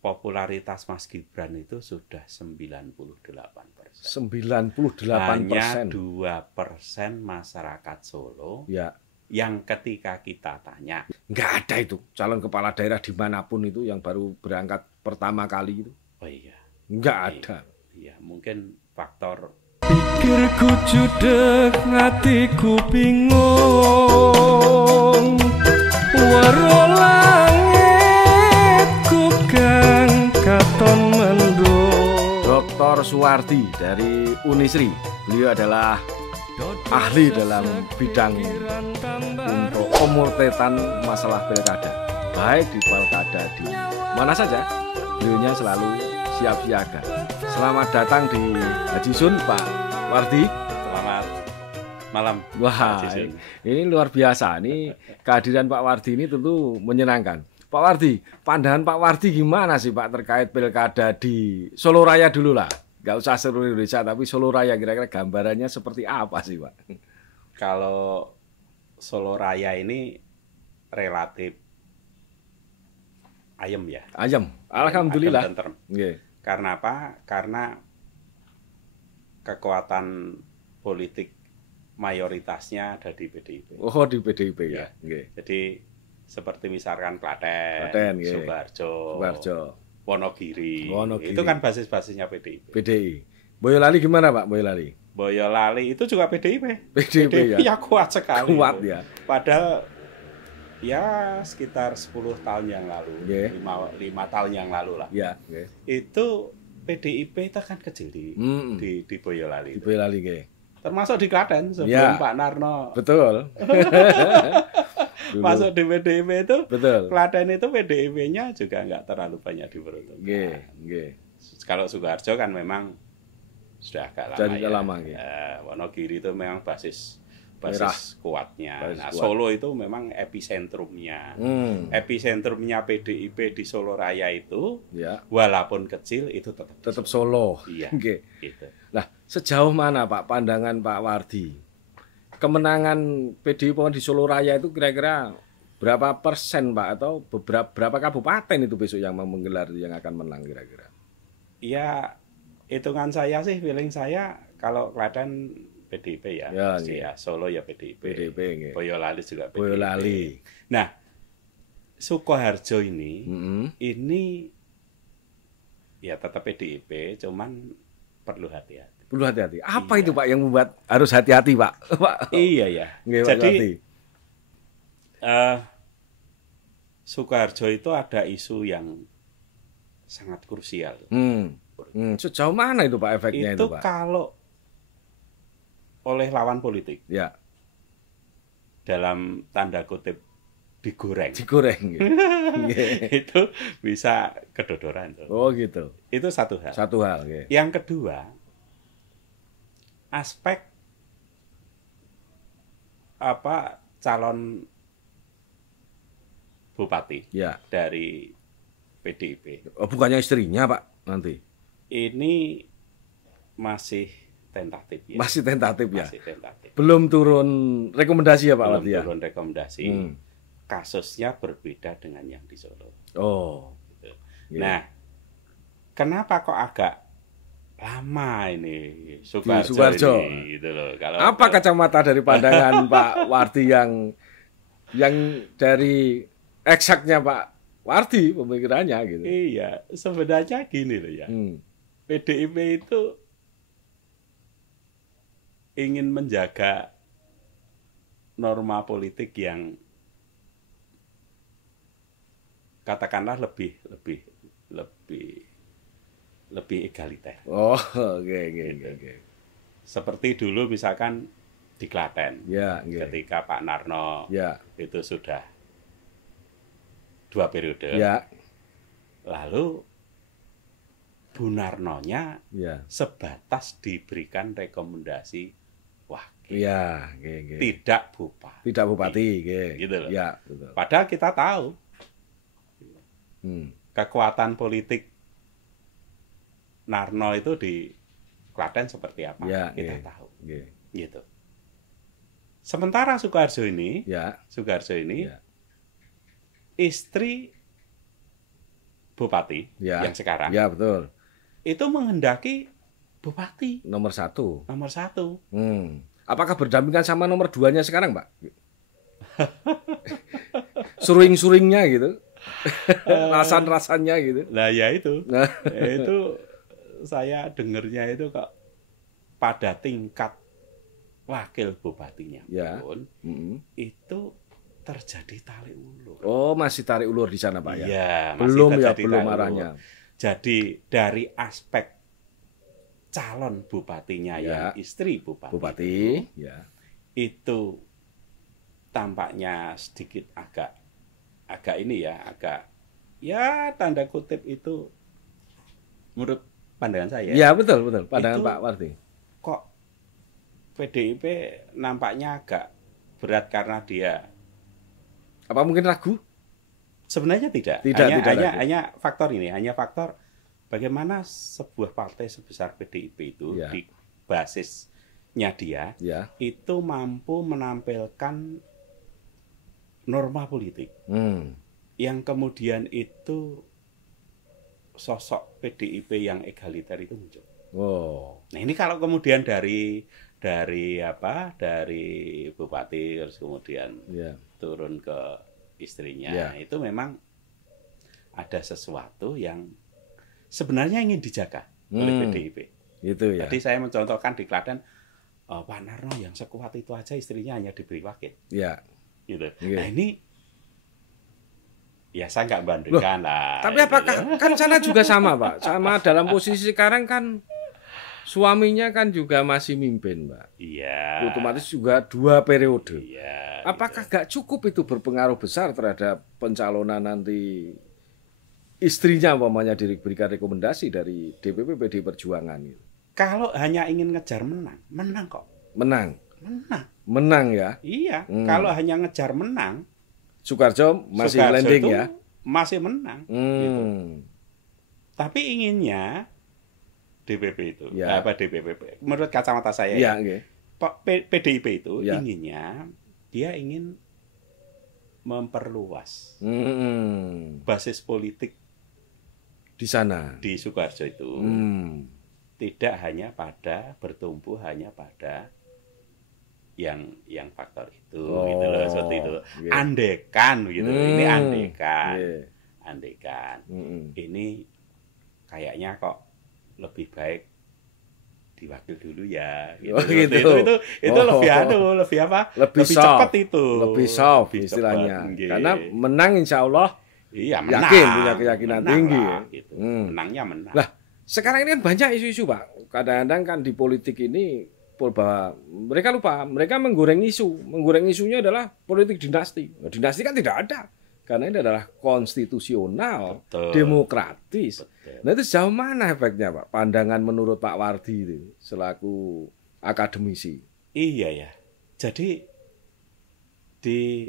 popularitas Mas Gibran itu sudah 98%. 98%. Hanya 2% masyarakat Solo Ya. yang ketika kita tanya. Nggak ada itu calon kepala daerah dimanapun itu yang baru berangkat pertama kali itu. Oh iya. Nggak ada. Iya, mungkin faktor pikirku judek ngatiku bingung waro langitku kang katon mendung. Dr. Suwardi dari Unisri. Beliau adalah ahli dalam bidang untuk pemurtetan masalah pilkada. Baik di pilkada di mana saja, beliaunya selalu siap siaga. Selamat datang di Haji Sun, Pak Wardi. selamat malam. Wah, ini luar biasa. Ini kehadiran Pak Wardi ini tentu menyenangkan. Pak Wardi, pandangan Pak Wardi gimana sih Pak terkait pilkada di Solo Raya dulu lah? Gak usah seluruh Indonesia, tapi Solo Raya kira-kira gambarannya seperti apa sih Pak? Kalau Solo Raya ini relatif ayem ya. Ayem, alhamdulillah. Adem tentrem. Nggih. Karena apa? Karena kekuatan politik mayoritasnya ada di PDIP. Oh, di PDIP ya. Ya. Nggih. Jadi seperti misalkan Klaten, Klaten, nggih. Sukoharjo, Wonogiri. Wonogiri. Itu kan basis-basisnya PDIP. PDI. Boyolali gimana Pak Boyolali? Boyolali itu juga PDIP. PDIP ya. Ya kuat sekali. Kuat itu. ya. Padahal ya sekitar 10 tahun yang lalu, Nggih. 5 tahun yang lalu lah. Ya, nggih. Itu PDIP itu kan kecil di Boyolali. Di Boyolali nggih. Termasuk di Klaten sebelum Ya. Pak Narno Betul. Dulu. masuk di PDIP itu. Betul. Klaten itu PDIP-nya juga nggak terlalu banyak diperuntukkan. Nggih, nggih. Kalau Sukoharjo kan memang sudah agak lama. Sudah lama, nggih. Wonogiri itu memang basis Merah. kuatnya. Basis Nah, kuat. Solo itu memang episentrumnya. Episentrumnya PDIP di Solo Raya itu, Ya. walaupun kecil itu tetap Tetap Solo. Iya. Nggih. gitu. Nah, sejauh mana Pak pandangan Pak Wardi? Kemenangan PDIP di Solo Raya itu kira-kira berapa persen Pak? Atau berapa kabupaten itu besok yang mau menggelar yang akan menang kira-kira? Ya, hitungan saya sih, feeling saya kalau Klaten PDIP ya, Ya, pasti iya. ya. Solo ya PDIP. PDIP nggih. Boyolali juga PDIP. Boyolali. Nah, Sukoharjo ini ya tetap PDIP, cuman perlu hati-hati. Perlu hati-hati. Apa Iya. itu Pak yang membuat harus hati-hati Pak? Pak. Iya ya. Nggih, Pak Jadi Wardi. Sukoharjo itu ada isu yang sangat krusial. Sejauh mana itu Pak efeknya itu Pak? Kalau oleh lawan politik Ya, dalam tanda kutip digoreng, digoreng. Nggih. Nggih. itu bisa kedodoran tuh. Oh gitu. Itu satu hal. Satu hal. Nggih. Yang kedua, aspek calon bupati Ya. dari PDIP Oh, bukannya istrinya Pak nanti? ini masih tentatif ya. Masih tentatif ya. Masih tentatif. Belum turun rekomendasi ya Pak Belum Wardi ya? turun rekomendasi. Kasusnya berbeda dengan yang di Solo. Oh. Gitu. Iya. Nah, kenapa kok agak lama ini Sukoharjo. ini gitu loh. Apa kacamata dari pandangan Pak Wardi yang dari eksaknya Pak Wardi pemikirannya gitu? Iya, sebenarnya gini loh ya. PDIP itu ingin menjaga norma politik yang katakanlah lebih egaliter. Oh, oke. Seperti dulu misalkan di Klaten, Ya, nggih. ketika Pak Narno Ya, itu sudah 2 periode, ya, lalu Bu Narnonya ya. sebatas diberikan rekomendasi wakil, Iya, nggih. tidak bupati. Tidak bupati, nggih. Gitu loh. Ya, betul. Padahal kita tahu kekuatan politik Narno itu di Klaten seperti apa, Ya, kita nggih. tahu. Nggih. Gitu. Sementara Sukoharjo ini, Ya, ya. istri bupati Ya. yang sekarang Ya, betul. itu menghendaki bupati Nomor 1. nomor 1. Apakah berdampingan sama nomor 2-nya sekarang, Pak? Suring-suringnya gitu. Rasan-rasannya gitu. Nah ya itu, Nah. itu saya dengernya itu kok pada tingkat wakil bupatinya Ya. pun itu terjadi tarik ulur. Oh, masih tarik ulur di sana, Pak ya? Iya, masih Belum ya, terjadi belum tarik ulur. arahnya. Jadi dari aspek calon bupatinya Ya. yang istri Bupati, ya. itu tampaknya sedikit agak ini ya, agak ya tanda kutip itu menurut pandangan saya Ya, betul. Pandangan Itu- Pak Warti. kok PDIP nampaknya agak berat karena dia Apa mungkin ragu? sebenarnya tidak, Tidak ragu. hanya faktor ini, hanya faktor bagaimana sebuah partai sebesar PDIP itu Ya. di basisnya dia Ya. itu mampu menampilkan norma politik yang kemudian itu sosok PDIP yang egaliter itu muncul. Oh. Nah ini kalau kemudian dari bupati terus kemudian Ya. turun ke istrinya, Ya. itu memang ada sesuatu yang sebenarnya ingin dijaga oleh PDIP. Gitu ya. Tadi saya mencontohkan di Klaten, Pak Narno yang sekuat itu aja istrinya hanya diberi wakil. Ya. Gitu. Iya. Nah ini ya saya nggak bandingkan lah. Tapi gitu apakah ya. kan sana juga sama, Pak? Sama dalam posisi sekarang kan suaminya kan juga masih mimpin, Pak. Iya. Otomatis juga 2 periode. Iya. Apakah gak cukup itu berpengaruh besar terhadap pencalonan nanti istrinya umpamanya diberikan rekomendasi dari DPP PD Perjuangan gitu? Kalau hanya ingin ngejar menang kok. Menang. Menang Ya. Iya. Kalau hanya ngejar menang, Soekarjo masih Soeharto landing itu ya. masih menang. Gitu. Tapi inginnya DPP itu, Ya. DPP, menurut kacamata saya Iya, ya, nggih. PDIP itu Ya. inginnya dia ingin memperluas basis politik Di sana. di Soekarjo itu, tidak hanya bertumbuh hanya pada yang faktor itu, gitu loh, seperti itu. Iya. Andekan gitu, ini andekan, Iya. andekan. Ini kayaknya kok lebih baik diwakil dulu ya. Gitu. Oh, gitu. Itu Oh. lebih apa? Lebih soft. cepat itu. Lebih soft Lebih istilahnya. cepat, nggih. Karena menang insya Allah. Iya, menang. Yakin, punya keyakinan Menang tinggi, lah, ya. gitu. Menangnya menang. Lah, sekarang ini kan banyak isu-isu, Pak. Kadang-kadang kan di politik ini bahwa mereka lupa, mereka menggoreng isu. Menggoreng isunya adalah politik dinasti. Nah, dinasti kan tidak ada. Karena ini adalah konstitusional, Betul. demokratis. Betul. Nah, itu sejauh mana efeknya, Pak? Pandangan menurut Pak Wardi itu selaku akademisi. Iya ya. Jadi di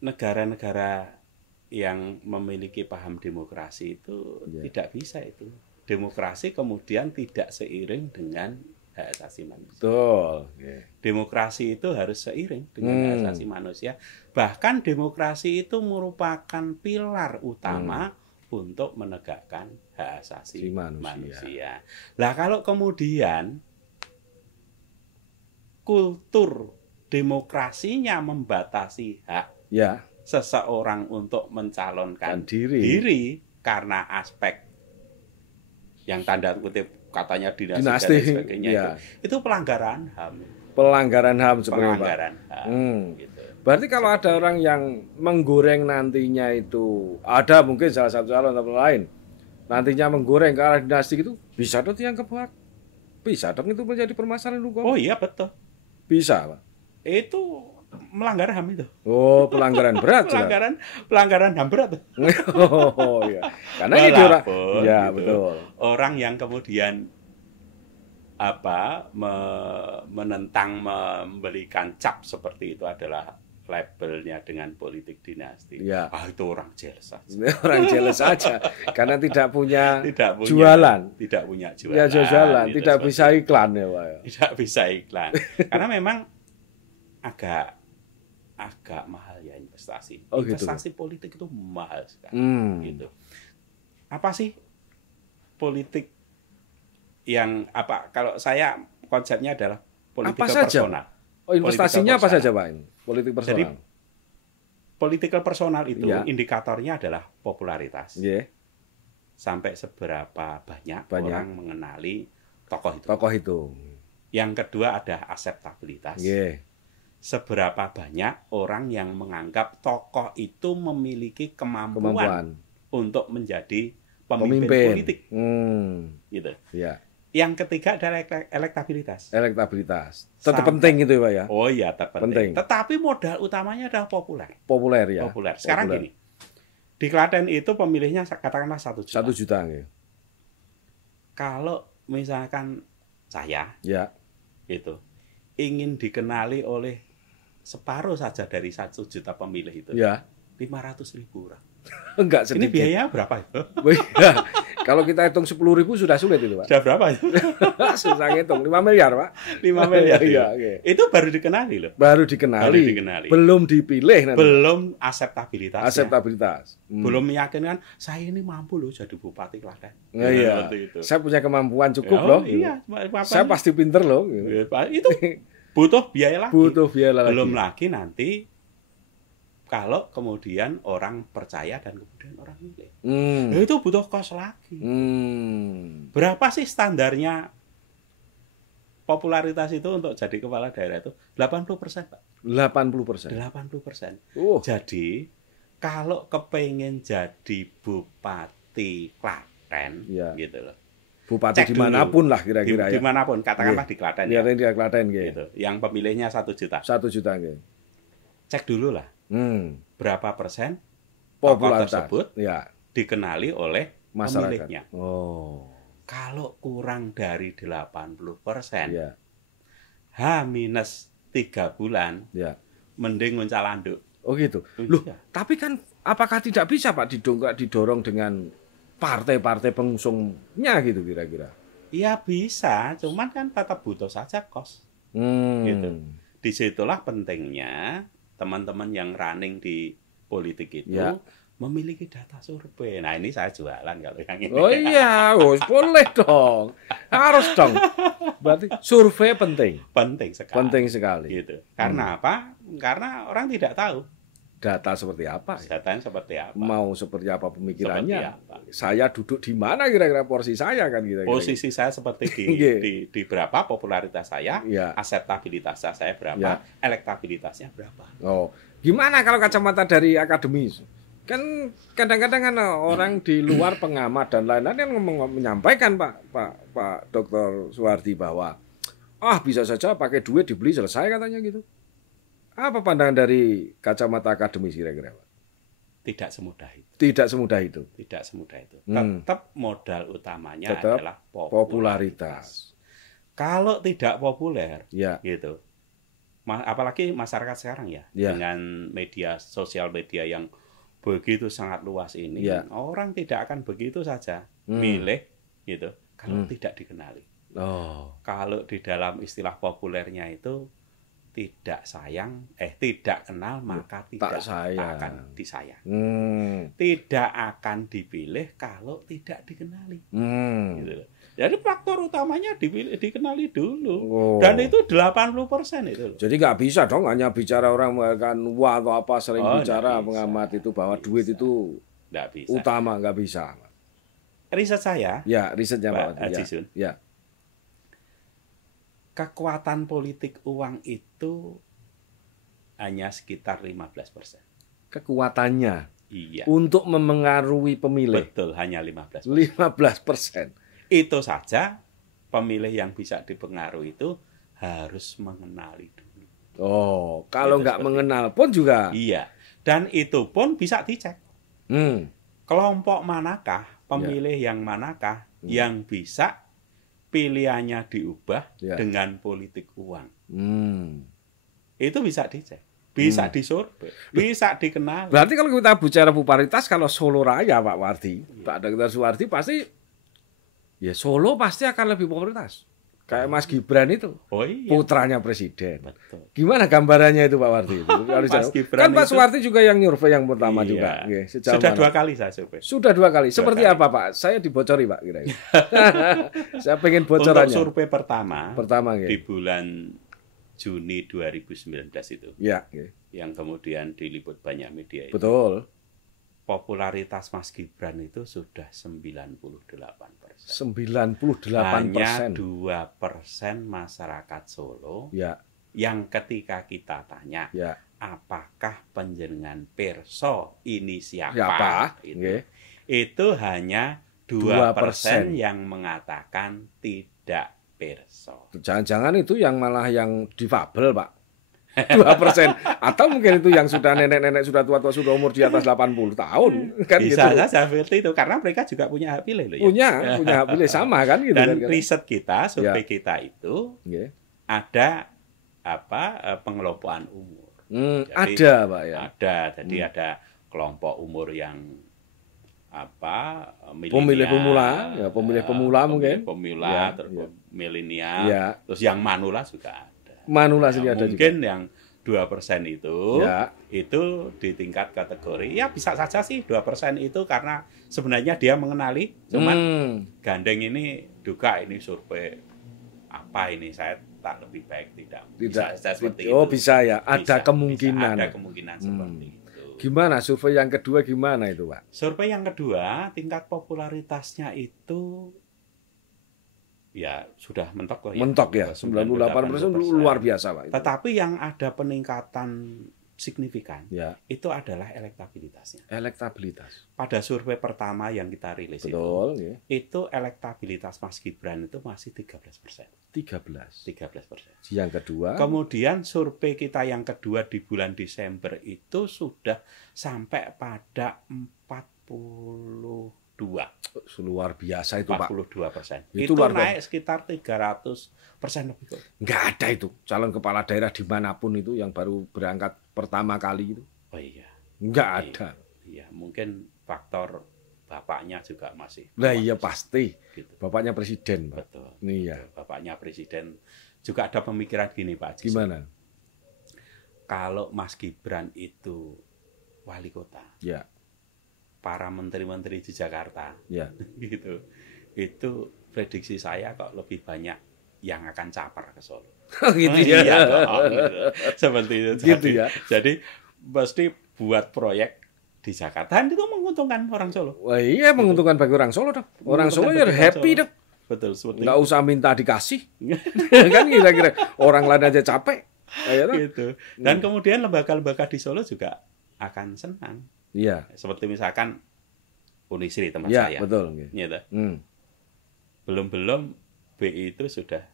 negara-negara yang memiliki paham demokrasi itu Ya. tidak bisa itu. Demokrasi kemudian tidak seiring dengan hak asasi manusia. Betul. Demokrasi itu harus seiring dengan hak asasi manusia. Bahkan demokrasi itu merupakan pilar utama untuk menegakkan hak asasi Si manusia. manusia. Lah kalau kemudian kultur demokrasinya membatasi hak Ya, seseorang untuk mencalonkan dan diri. diri karena aspek yang tanda kutip katanya dinasti, Dinasti, dan lain sebagainya ya. itu pelanggaran HAM. Pelanggaran HAM seperti itu, Pak. Pelanggaran HAM gitu. Berarti kalau ada orang yang menggoreng nantinya itu, ada mungkin salah satu calon atau lain, nantinya menggoreng ke arah dinasti itu, bisa dong dianggap hak? Bisa dong itu menjadi permasalahan hukum? Oh iya betul. Bisa, Pak. Itu melanggar HAM itu. Oh, pelanggaran berat. jelas. pelanggaran HAM berat. Oh iya. Karena ini orang, Walaupun ya gitu, betul. orang yang kemudian menentang memberikan cap seperti itu adalah labelnya dengan politik dinasti. Ya. Itu orang jelas saja. Orang jelas saja karena tidak punya, Tidak punya jualan. Tidak punya jualan. Ya jualan, gitu, tidak seperti bisa iklan ya, Pak. tidak bisa iklan. Karena memang agak mahal ya investasi. Oh, gitu. Investasi politik itu mahal sekali. Hmm. Gitu. apa sih politik yang apa? Kalau saya konsepnya adalah politik Apa saja? personal. Oh, investasinya apa Political saja, Pak? Politik personal. Jadi political personal itu Iya. indikatornya adalah popularitas. Nggih, Sampai seberapa banyak orang mengenali tokoh itu. tokoh itu. Yang kedua ada aseptabilitas. Nggih. Seberapa banyak orang yang menganggap tokoh itu memiliki kemampuan untuk menjadi pemimpin politik. Gitu. Ya. Yang ketiga adalah elektabilitas. Elektabilitas. Tetap Sampai- penting itu ya, Pak ya. Oh iya, penting. Penting. Tetapi modal utamanya adalah populer. Populer ya. Populer. Sekarang Populer. gini, di Klaten itu pemilihnya katakanlah 1 juta. 1 juta nggih. Kalau misalkan saya Ya. itu ingin dikenali oleh separuh saja dari 1 juta pemilih itu, Ya. 500.000 orang. Enggak Ini sedikit. biayanya berapa itu? Iya. Kalau kita hitung 10.000 sudah sulit itu, Pak. Sudah berapa itu? Susah ngitung. 5 miliar, Pak. 5 miliar. Iya, ya? oke. Itu baru dikenali loh. Baru dikenali. Baru dikenali. Belum dipilih nanti. Belum aseptabilitas. Aseptabilitas. Belum meyakinkan saya ini mampu loh jadi bupati Klaten. Nah, iya. Seperti itu. Saya punya kemampuan cukup Oh, loh. iya, Saya pasti pinter loh. Ya, Pak, itu butuh biaya lagi. Butuh biaya lagi. Belum lagi nanti kalau kemudian orang percaya dan kemudian orang milih. Ya, itu butuh kos lagi. Berapa sih standarnya popularitas itu untuk jadi kepala daerah itu? 80%, Pak. 80%. 80%. Jadi Jadi kalau kepengen jadi bupati Klaten, Ya. gitu loh. bupati Cek dimanapun dulu. lah kira-kira ya. Dimanapun, katakanlah di Klaten Iya, ya. di Klaten nggih. Gitu. Yang pemilihnya 1 juta. 1 juta nggih. Cek dulu lah berapa persen Popularitas tersebut ya dikenali oleh masyarakat. pemiliknya. Oh. Kalau kurang dari 80%, Ya. H-3 bulan, Ya. mending nguncalanduk. Oh gitu. Oh, Loh, iya. tapi kan apakah tidak bisa Pak didorong dengan partai-partai pengusungnya gitu kira-kira? Ya bisa, cuman kan tetap butuh saja kos. Gitu. Disitulah pentingnya teman-teman yang running di politik itu Ya. memiliki data survei. Nah ini saya jualan kalau yang ini. Oh iya, boleh dong. Harus dong. Berarti survei penting. Penting sekali. Penting sekali. Gitu. Karena apa? Karena orang tidak tahu Data seperti apa? datanya seperti apa. Mau seperti apa pemikirannya? Seperti apa. Saya duduk di mana kira-kira porsi saya kan kira-kira. Posisi saya seperti Nggih. di berapa, popularitas saya, Ya. aseptabilitas saya berapa, Ya. elektabilitasnya berapa. Oh, gimana kalau kacamata dari akademis? Kan kadang-kadang kan orang di luar pengamat dan lain-lain kan menyampaikan Pak Dr. Suwardi bahwa bisa saja pakai duit dibeli selesai katanya gitu. Apa pandangan dari kacamata akademis kira-kira, Pak? Tidak semudah itu. Tidak semudah itu. Tidak semudah itu. Tetap modal utamanya Tetap adalah popularitas. Kalau tidak populer, Ya. gitu. Apalagi masyarakat sekarang ya, Ya. dengan sosial media yang begitu sangat luas ini, Ya. orang tidak akan begitu saja milih gitu kalau tidak dikenali. Oh, Kalau di dalam istilah populernya itu tidak kenal maka tidak sayang. akan disayang. Hmm. Tidak akan dipilih kalau tidak dikenali. Hmm. Gitu loh. Jadi faktor utamanya dikenali dulu. Oh. Dan itu 80% itu loh. Jadi nggak bisa dong hanya bicara orang mengatakan wah atau apa sering Oh, bicara nggak bisa. pengamat itu bahwa Nggak duit bisa. itu Nggak bisa. utama, nggak bisa. Riset saya, Ya, risetnya Pak Pak. Haji Ya. Sun, Ya. kekuatan politik uang itu hanya sekitar 15%. Kekuatannya Iya, untuk memengaruhi pemilih betul, hanya 15%. 15%. Itu saja pemilih yang bisa dipengaruhi itu harus mengenali dulu. Oh, kalau Itu nggak seperti mengenal pun juga. Iya, dan itu pun bisa dicek. Kelompok manakah, pemilih yang manakah yang bisa pilihannya diubah Ya. dengan politik uang. Hmm. Itu bisa dicek, bisa disurvei, bisa dikenal. Berarti kalau kita bicara popularitas, kalau Solo Raya Pak Wardi, Pak Dr. Suwardi pasti, ya Solo pasti akan lebih popularitas. Kayak Mas Gibran itu, Oh iya. putranya presiden. Betul. Gimana gambarannya itu Pak Warti? Mas Gibran Kan Pak itu- Suwarti juga yang nyurvei yang pertama Iya. juga. Oke, sejauh Sudah mana? 2 kali saya survei. Sudah 2 kali. Seperti kali. apa Pak? Saya dibocori Pak kira-kira. Saya pengen Untuk bocorannya. survei pertama Pertama di nggih. bulan Juni 2019 itu, Ya, nggih. yang kemudian diliput banyak media itu, Betul. popularitas Mas Gibran itu sudah 98%. 98%. Hanya 2% masyarakat Solo Ya, yang ketika kita tanya, ya. apakah panjenengan pirsa ini siapa? Siapa? Itu, Nggih. itu hanya 2% yang mengatakan tidak pirsa. Jangan-jangan itu yang malah yang difabel, Pak. 2%. Atau mungkin itu yang sudah nenek-nenek, sudah tua-tua, sudah umur di atas 80 tahun. Kan Bisa gitu. saja seperti itu, karena mereka juga punya hak pilih loh ya. Punya hak pilih sama kan gitu. Dan kan, riset kita, survei Ya. kita itu Nggih. ada pengelompokan umur. Jadi, ada, Pak ya. Ada, jadi ada kelompok umur yang Pemilih pemula, ya pemilih pemula mungkin. Pemula, Ya, terus ya. milenial, Ya. terus yang manula juga ada. Manula Ya, sini ada juga. mungkin yang 2% itu, Ya. itu di tingkat kategori, ya bisa saja sih 2% itu karena sebenarnya dia mengenali, cuman gandeng ini duga ini survei apa ini, saya tak lebih baik tidak. Bisa saja seperti Oh, itu. bisa ya. Ada Bisa, kemungkinan. ada kemungkinan seperti itu. Gimana survei yang kedua gimana itu, Pak? Survei yang kedua, tingkat popularitasnya itu ya sudah mentok loh ya. Mentok ya, 98% luar biasa, Pak. Itu. Tetapi yang ada peningkatan signifikan Ya, itu adalah elektabilitasnya. elektabilitas. Pada survei pertama yang kita rilis Betul, ya. itu elektabilitas Mas Gibran itu masih 13%. 13. 13%. Yang kedua, Kemudian survei kita yang kedua di bulan Desember itu sudah sampai pada 42. luar biasa itu, Pak. 42%. Itu Itu luar biasa. naik sekitar 300% lebih kok. Nggak ada itu calon kepala daerah dimanapun itu yang baru berangkat pertama kali itu. Oh iya. Nggak ada. Iya, mungkin faktor bapaknya juga masih. Lah kuat iya di pasti. situ, gitu. Bapaknya presiden, Pak. Betul. Iya. Bapaknya presiden juga ada pemikiran gini, Pak Haji. Gimana? Kalau Mas Gibran itu wali kota, Ya, para menteri-menteri di Jakarta, ya. gitu, itu prediksi saya kok lebih banyak yang akan caper ke Solo. gitu ya. Iya dong, gitu. Seperti itu. Gitu ya. Jadi pasti buat proyek di Jakarta itu menguntungkan orang Solo. Wah, iya menguntungkan bagi orang Solo dong. Orang Solo ya Menguntungkan bagi orang happy Solo. dong. Betul, seperti Nggak usah minta dikasih. Kan kira-kira orang lain aja capek. Ayo, toh. gitu. Dan kemudian lembaga-lembaga di Solo juga akan senang. Iya. Seperti misalkan Unisri teman Iya, saya. betul. Gitu. Hmm. Belum BI itu sudah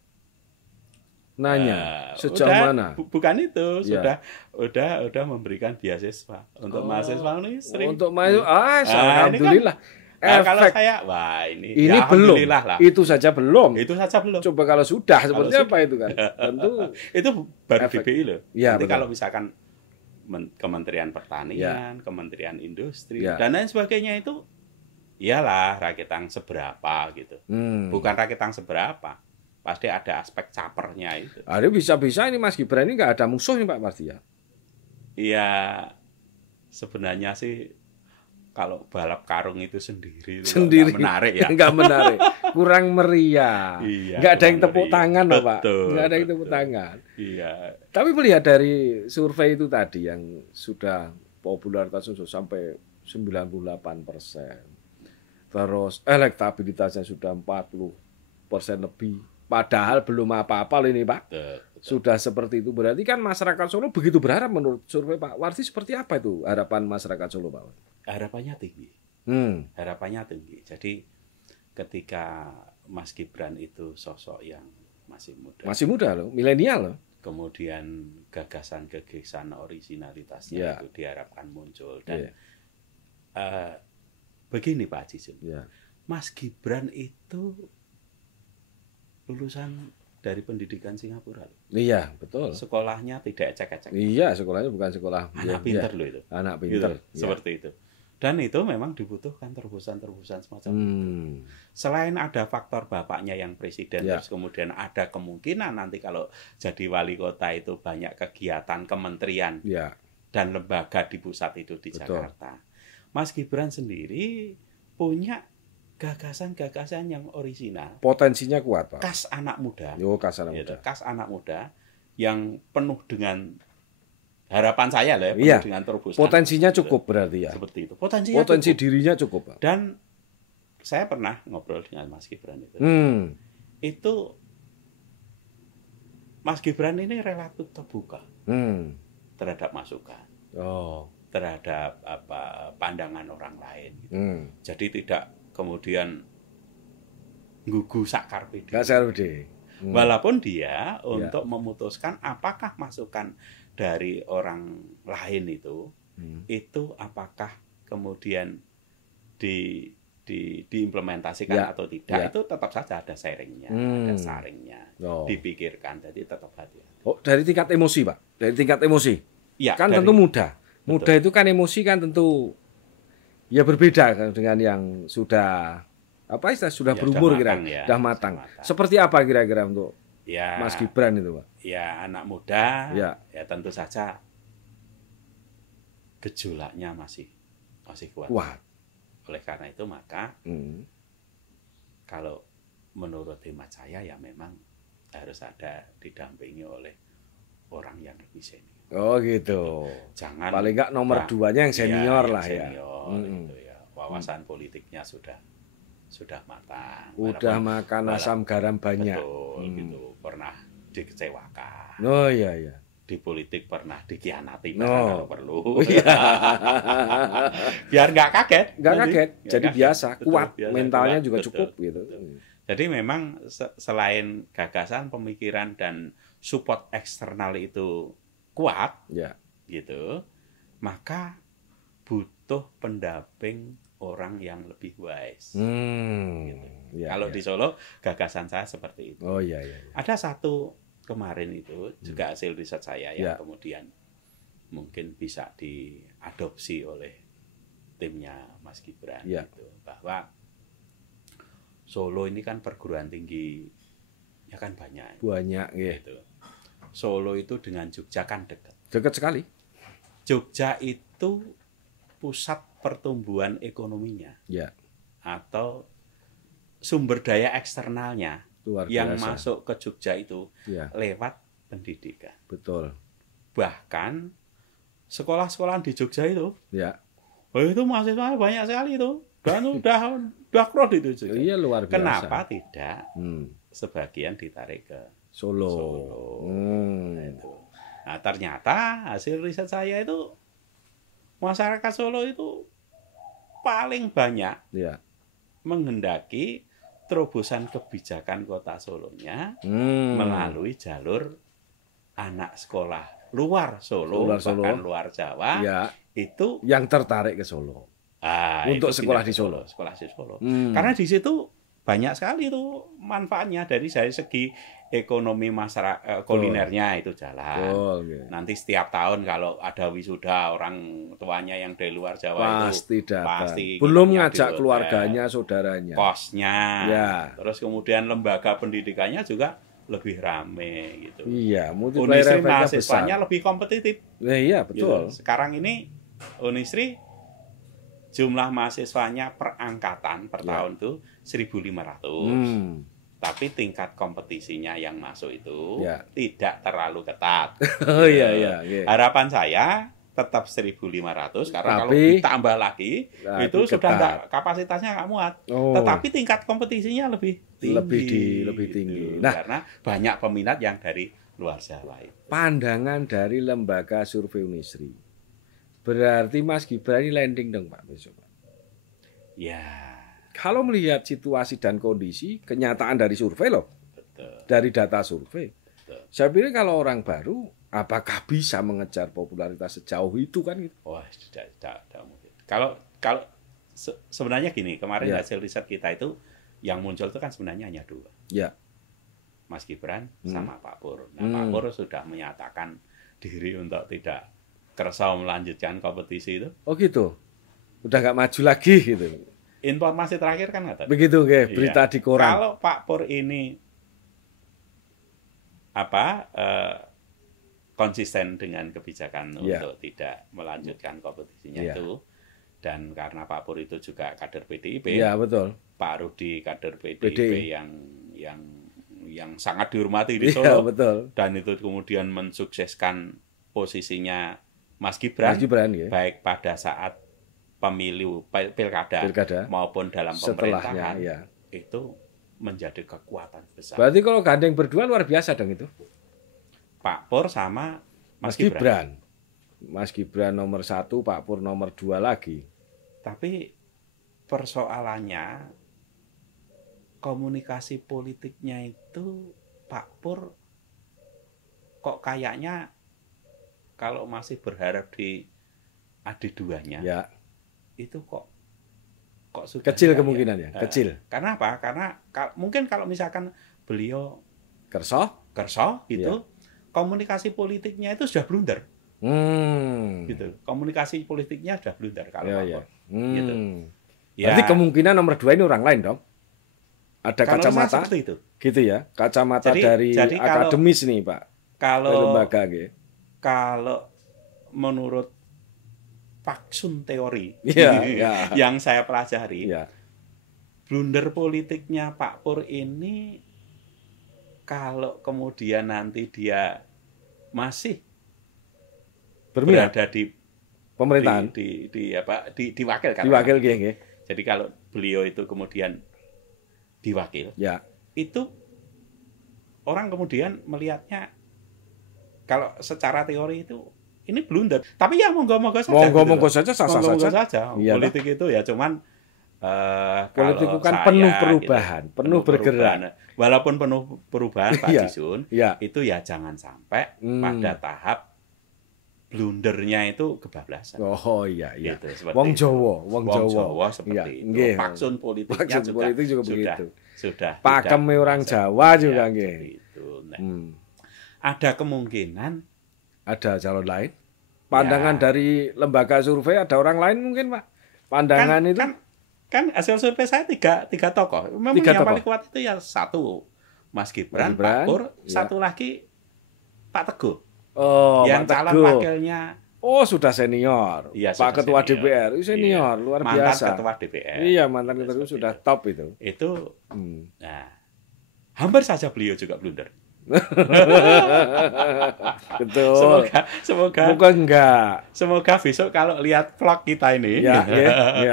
Nanya sejauh udah, mana? Bukan itu, Ya. sudah memberikan beasiswa untuk mahasiswa Unisri. Untuk mahasiswa, ini alhamdulillah. Nah, kalau Efek saya, wah ini ini ya, belum. alhamdulillah lah. Itu saja belum. Itu saja belum. Coba kalau sudah seperti Kalau apa itu kan? Tentu Itu baru efek. BBI loh. Ya, Nanti betul. kalau misalkan Kementerian Pertanian, Kementerian Industri, Ya. dan lain sebagainya itu, iyalah rakitang seberapa gitu. Bukan rakitang seberapa. Pasti ada aspek capernya itu. Ada bisa-bisa ini Mas Gibran ini nggak ada musuh nih Pak Marti ya? Iya, sebenarnya sih kalau balap karung itu sendiri Sendiri. nggak menarik ya. Nggak menarik, kurang meriah. Iya, Nggak ada yang kurang tepuk meriah. tangan loh Pak. Betul, Nggak ada yang tepuk betul. tangan. Iya. Tapi melihat dari survei itu tadi yang sudah popularitas sampai 98%. Terus elektabilitasnya sudah 40% lebih. Padahal belum apa-apa loh ini Pak. Betul. Sudah seperti itu. Berarti kan masyarakat Solo begitu berharap menurut survei Pak Warti seperti apa itu harapan masyarakat Solo Pak? Harapannya tinggi. Harapannya tinggi. Jadi ketika Mas Gibran itu sosok yang masih muda. Masih muda loh, milenial loh. Kemudian gagasan-gagasan originalitasnya Ya. itu diharapkan muncul. Dan Iya. begini Pak Haji Jun, Ya. Mas Gibran itu lulusan dari pendidikan Singapura loh. Iya, betul. Sekolahnya tidak ecek-ecek. Iya, sekolahnya bukan sekolah Anak ya, pinter ya. loh itu. Anak Gitu, pinter. Ya. seperti itu. Dan itu memang dibutuhkan terobosan-terobosan semacam itu. Selain ada faktor bapaknya yang presiden, terus kemudian ada kemungkinan nanti kalau jadi wali kota itu banyak kegiatan kementerian dan lembaga di pusat itu di Jakarta. Mas Gibran sendiri punya gagasan-gagasan yang orisinal. Potensinya kuat, Pak. Khas anak muda. Khas anak muda. Khas anak muda yang penuh dengan harapan saya lah, penuh dengan terobosan. Potensinya cukup berarti ya. Seperti itu. Potensi dirinya cukup, Pak. Dan saya pernah ngobrol dengan Mas Gibran itu. Itu Mas Gibran ini relatif terbuka terhadap masukan, terhadap pandangan orang lain. Gitu. Jadi tidak kemudian gugu sakar PD. Walaupun dia untuk memutuskan apakah masukan dari orang lain itu apakah kemudian diimplementasikan atau tidak, itu tetap saja ada sharingnya, ada saringnya, dipikirkan, jadi tetap hati-hati. Dari tingkat emosi, Pak, dari tingkat emosi, kan tentu muda itu kan emosi kan tentu ya berbeda kan dengan yang sudah sudah berumur kira-kira, sudah matang. Seperti apa kira-kira untuk Mas Gibran itu, Pak? Ya anak muda, ya tentu saja gejolaknya masih kuat. Oleh karena itu maka kalau menurut hemat saya ya memang harus ada didampingi oleh orang yang lebih senior. Oh gitu. Jangan paling enggak nomor 2-nya yang senior lah ya. Gitu ya. Wawasan politiknya sudah matang. Udah makan asam garam banyak. Betul, gitu. Pernah dikecewakan. Oh iya. Di politik pernah dikhianati kalau perlu. Biar nggak kaget. Jadi biasa, kuat, mentalnya juga cukup gitu. Jadi memang selain gagasan, pemikiran dan support eksternal itu kuat, gitu, maka butuh pendamping orang yang lebih wise. Gitu. Kalau di Solo gagasan saya seperti itu. Oh iya. Ada satu kemarin itu juga hasil riset saya yang kemudian mungkin bisa diadopsi oleh timnya Mas Gibran gitu, bahwa Solo ini kan perguruan tinggi ya kan banyak gitu. Solo itu dengan Jogja kan dekat sekali. Jogja itu pusat pertumbuhan ekonominya atau sumber daya eksternalnya yang masuk ke Jogja itu lewat pendidikan. Betul. Bahkan sekolah-sekolah di Jogja itu, itu mahasiswa banyak sekali itu, dan udah crowd itu juga. Iya, luar biasa. Kenapa tidak sebagian ditarik ke Solo? Nah ternyata hasil riset saya itu masyarakat Solo itu paling banyak menghendaki terobosan kebijakan kota Solonya melalui jalur anak sekolah luar Solo, bahkan luar Jawa, itu yang tertarik ke Solo untuk sekolah di Solo. Karena di situ banyak sekali itu manfaatnya dari segi ekonomi masyarakat, kulinernya itu jalan. Nanti setiap tahun kalau ada wisuda orang tuanya yang dari luar Jawa pasti datang. Belum ngajak keluarganya, saudaranya. Kosnya. Terus kemudian lembaga pendidikannya juga lebih rame gitu. Iya, multiplier efeknya besar. Mahasiswanya lebih kompetitif. Iya, betul. Gitu. Sekarang ini Unisri jumlah mahasiswanya per angkatan per tahun itu 1.500. Tapi tingkat kompetisinya yang masuk itu tidak terlalu ketat. Harapan saya tetap 1.500 karena kalau ditambah lagi itu sudah enggak, kapasitasnya nggak muat. Tetapi tingkat kompetisinya lebih tinggi. Nah, karena banyak peminat yang dari luar Jawa itu. Pandangan dari lembaga survei Unisri. Berarti Mas Gibran ini landing dong, Pak, besok, Pak. Kalau melihat situasi dan kondisi, kenyataan dari survei loh. Dari data survei. Saya pikir kalau orang baru, apakah bisa mengejar popularitas sejauh itu kan gitu? Tidak mungkin. Kalau sebenarnya gini, kemarin hasil riset kita itu yang muncul itu kan sebenarnya hanya 2. Mas Gibran sama Pak Pur. Nah, Pak Pur sudah menyatakan diri untuk tidak kersa melanjutkan kompetisi itu. Oh gitu. udah nggak maju lagi gitu. Informasi terakhir kan nggak tahu. Begitu nggih, berita Iya. di koran. Kalau Pak Pur ini konsisten dengan kebijakan Iya. untuk tidak melanjutkan kompetisinya Iya. itu, dan karena Pak Pur itu juga kader PDIP, Iya, betul. Pak Rudi kader PDIP PDI. yang sangat dihormati di Iya, Solo, betul. dan itu kemudian mensukseskan posisinya Mas Gibran, Mas Gibran ya. baik pada saat pemilu pilkada maupun dalam setelahnya pemerintahan, ya. itu menjadi kekuatan besar. Berarti kalau gandeng berdua luar biasa dong itu. Pak Pur sama Mas Gibran. Mas Gibran nomor 1, Pak Pur nomor 2 lagi. Tapi persoalannya komunikasi politiknya itu Pak Pur kok kayaknya kalau masih berharap di adik duanya, Ya, itu kok sudah kecil enggak kemungkinan ya, kecil. Karena apa? Karena mungkin kalau misalkan beliau Kerso? gitu, komunikasi politiknya itu sudah blunder. Gitu. Komunikasi politiknya sudah blunder kalau Pak Pur. Gitu. Ya, Berarti kemungkinan nomor 2 ini orang lain dong. Ada kalau kacamata saya seperti itu. gitu ya. Kacamata Jadi kalau- akademis nih, Pak. Kalau Lembaga gitu. kalau menurut faksun teori Iya, iya. yang saya pelajari, Iya. blunder politiknya Pak Pur ini kalau kemudian nanti dia masih Berminat berada di pemerintahan. di wakil kan. Diwakil nggih. Jadi kalau beliau itu kemudian diwakil, Ya. itu orang kemudian melihatnya kalau secara teori itu ini blunder. Tapi ya monggo-monggo saja. Monggo-monggo gitu loh. saja, sah-sah Monggo-monggo saja. saja. Iya, Politik itu ya cuman Politik kalau itu kan saya, penuh perubahan, gitu, penuh bergerak. perubahan. Walaupun penuh perubahan Pak Iya, Jisun, iya. itu ya jangan sampai pada tahap blundernya itu kebablasan. Oh iya, iya. Gitu, seperti Wong itu. Jawa, wong Jawa. Jawa seperti Iya, itu. nggih. Faksun politiknya Faksun juga, politik juga sudah, begitu. sudah Pakemnya tidak orang bisa. Jawa juga, Ya, nggih. seperti itu. Nah, Ada ada kemungkinan calon lain. Pandangan dari lembaga survei ada orang lain mungkin, Pak. Pandangan itu kan hasil survei saya tiga tokoh. Memang Tiga yang tokoh. paling kuat itu ya satu Mas Gibran, Mas Gibran, Pak Pur, ya. satu lagi Pak Teguh. Pak yang calon Teguh. wakilnya Oh, sudah senior. Iya, Pak sudah Ketua senior. DPR, itu senior, Iya. luar mantan biasa. ketua DPR. Iya, mantan ketua Seperti sudah itu. top itu. Itu Hmm. nah, hampir saja beliau juga blunder. Betul. Semoga enggak. semoga besok kalau lihat vlog kita ini, Ya,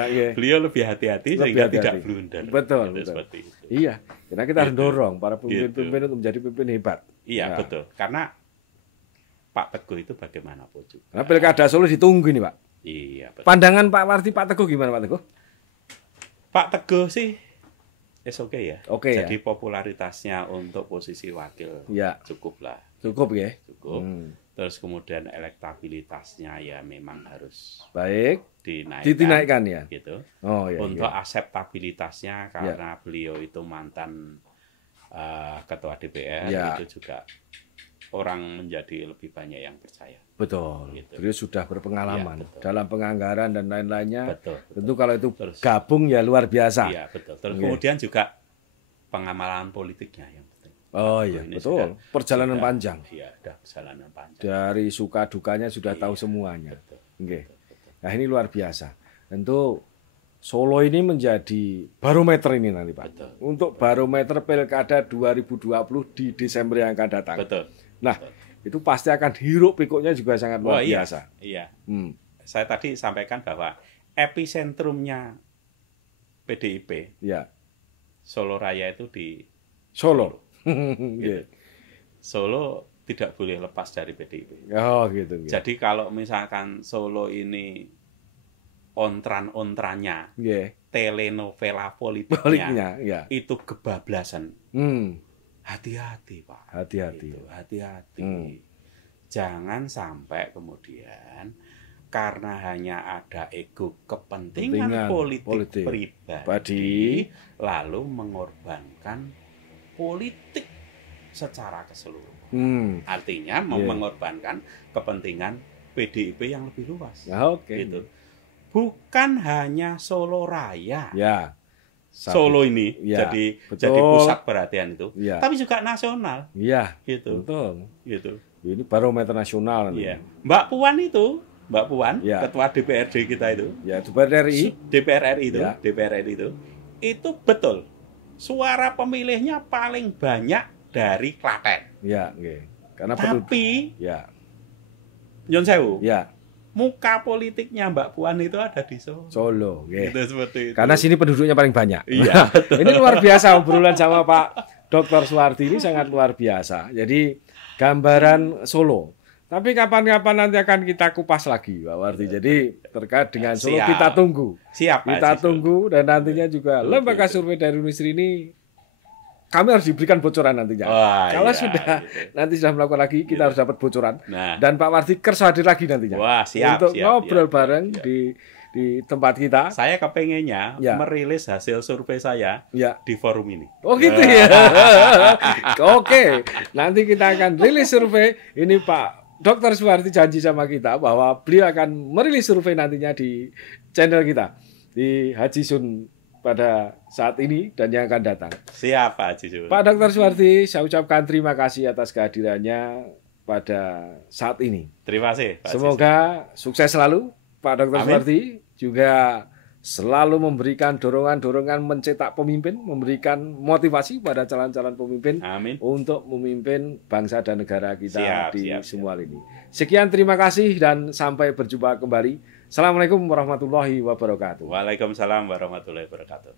ya. beliau lebih hati-hati Lebih sehingga hati-hati. tidak blunder. Betul, Gitu, betul. seperti itu. Iya, karena kita harus Gitu. dorong para pemimpin-pemimpin Gitu. untuk menjadi pemimpin hebat. Iya, Ya. betul. Karena Pak Teguh itu bagaimanapun juga. Karena pilkada Solo ditunggu ini, Pak. Iya, betul. Pandangan Pak Warti, Pak Teguh gimana, Pak Teguh? Pak Teguh sih oke ya. Oke ya. Jadi popularitasnya untuk posisi wakil Ya, cukup lah. cukup ya. Cukup. Hmm. Terus kemudian elektabilitasnya ya memang harus Baik, dinaikkan. dinaikkan ya. Gitu. Oh iya. Untuk iya. aseptabilitasnya karena beliau itu mantan ketua DPR, Ya. itu juga orang menjadi lebih banyak yang percaya. Betul. Gitu. Beliau sudah berpengalaman Iya, betul. dalam penganggaran dan lain-lainnya. Betul. Tentu kalau itu Terus- gabung ya luar biasa. Iya, betul. Terus Oke. kemudian juga pengamalan politiknya yang penting. Oh iya, Ini betul. sudah- Perjalanan sudah- panjang. Iya, sudah perjalanan panjang. Dari suka dukanya sudah tahu Iya, semuanya. Betul. Oke. Betul, betul. Nah, ini luar biasa. Tentu Solo ini menjadi barometer ini nanti, Pak. Betul. Untuk barometer Pilkada 2020 di Desember yang akan datang. Betul. Nah, Betul. itu pasti akan hiruk pikuknya juga sangat luar iya. biasa. Iya. Hmm. Saya tadi sampaikan bahwa episentrumnya PDIP Ya, Solo Raya itu di Solo. Gitu. Iya. Solo tidak boleh lepas dari PDIP. Oh, gitu. gitu. Jadi kalau misalkan Solo ini ontran-ontrannya, Iya. telenovela politiknya, Baliknya, ya. itu kebablasan. Hmm. Hati-hati, Pak. Hati-hati. Gitu, hati-hati. Hmm. Jangan sampai kemudian karena hanya ada ego kepentingan Kepentingan politik, politik pribadi, lalu mengorbankan politik secara keseluruhan. Hmm. Artinya Iya. mengorbankan kepentingan PDIP yang lebih luas. Nah, oke. Gitu. bukan hanya Solo Raya. Ya. Solo ini ya, jadi betul. pusat perhatian itu, ya. tapi juga nasional. Iya, gitu. Betul. Gitu. Ini barometer nasional. Iya. Mbak Puan, ya. ketua DPRD kita itu. Ya, DPR RI. DPR RI itu, ya. DPR RI itu betul. Suara pemilihnya paling banyak dari Klaten. Ya, okay. Karena tapi ya. Nyon sewu. Ya. Muka politiknya Mbak Puan itu ada di Solo. Solo, okay. Gitu, seperti itu. Karena sini penduduknya paling banyak. Iya. Ini luar biasa obrolan sama Pak Dr. Suwardi ini sangat luar biasa. Jadi gambaran Solo. Tapi kapan-kapan nanti akan kita kupas lagi, Pak Wardi. Jadi terkait dengan Solo kita tunggu. Siap. Kita tunggu dan nantinya juga lembaga survei dari Unisri ini kami harus diberikan bocoran nantinya. Kalau sudah nanti sudah melakukan lagi, kita harus dapat bocoran. Nah. Dan Pak Wardi kerso hadir lagi nantinya. Wah, siap. Untuk ngobrol bareng di tempat kita. Saya kepengennya merilis hasil survei saya di forum ini. Oh gitu ya. Oke, nanti kita akan rilis survei. Ini Pak Dr. Suwardi janji sama kita bahwa beliau akan merilis survei nantinya di channel kita di Haji Sun pada saat ini dan yang akan datang. Siap Pak Haji Sun. Pak Dr. Suwardi, saya ucapkan terima kasih atas kehadirannya pada saat ini. Terima kasih Pak Haji. Semoga sukses selalu Pak Dr. Suwardi, juga selalu memberikan dorongan-dorongan mencetak pemimpin, memberikan motivasi pada calon-calon pemimpin. Amin. Untuk memimpin bangsa dan negara kita semua ini. Sekian, terima kasih dan sampai berjumpa kembali. Assalamualaikum warahmatullahi wabarakatuh. Waalaikumsalam warahmatullahi wabarakatuh.